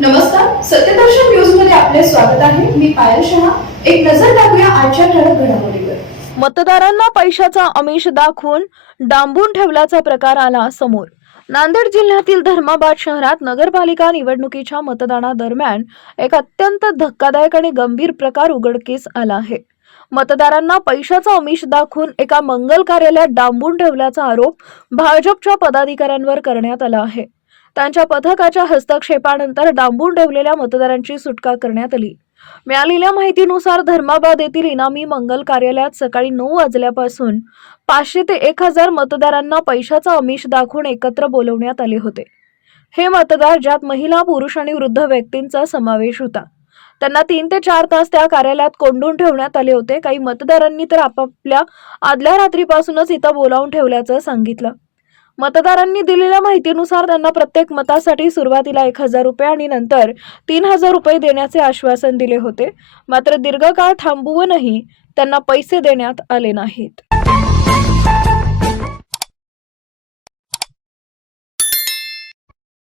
नमस्कार, सत्यदर्शन न्यूज मध्ये आपले स्वागत आहे. मी पायल शहा. एक नजर टाकूया आजच्या ठळक घडामोडीवर. मतदारांना पैशाचा आमिष दाखवून डांबून ठेवल्याचा प्रकार आला समोर. नांदेड जिल्ह्यातील धर्माबाद शहरात नगरपालिका निवडणुकीच्या मतदानादरम्यान एक अत्यंत धक्कादायक आणि गंभीर प्रकार उघडकीस आला आहे. मतदारांना पैशाचा आमिष दाखवून एका मंगल कार्यालयात डांबून ठेवल्याचा आरोप भाजपच्या पदाधिकाऱ्यांवर करण्यात आला आहे. त्यांच्या पथकाच्या हस्तक्षेपानंतर डांबून ठेवलेल्या मतदारांची सुटका करण्यात आली. मिळालेल्या माहितीनुसार धर्माबाद येथील इनामी मंगल कार्यालयात सकाळी 9 वाजल्यापासून 500 ते 1000 मतदारांना पैशाचा आमिष दाखवून एकत्र बोलवण्यात आले होते. हे मतदार ज्यात महिला, पुरुष आणि वृद्ध व्यक्तींचा समावेश होता. त्यांना 3 ते 4 तास त्या कार्यालयात कोंडून ठेवण्यात आले होते. काही मतदारांनी तर आपापल्या आदल्या रात्रीपासूनच इथं बोलावून ठेवल्याचं सांगितलं. मतदारांनी दिलेल्या माहितीनुसार त्यांना प्रत्येक मतासाठी सुरुवातीला 1000 रुपये आणि नंतर 3000 रुपये देण्याचे आश्वासन दिले होते. मात्र दीर्घकाळ थांबवूनही त्यांना पैसे देण्यात आले नाहीत.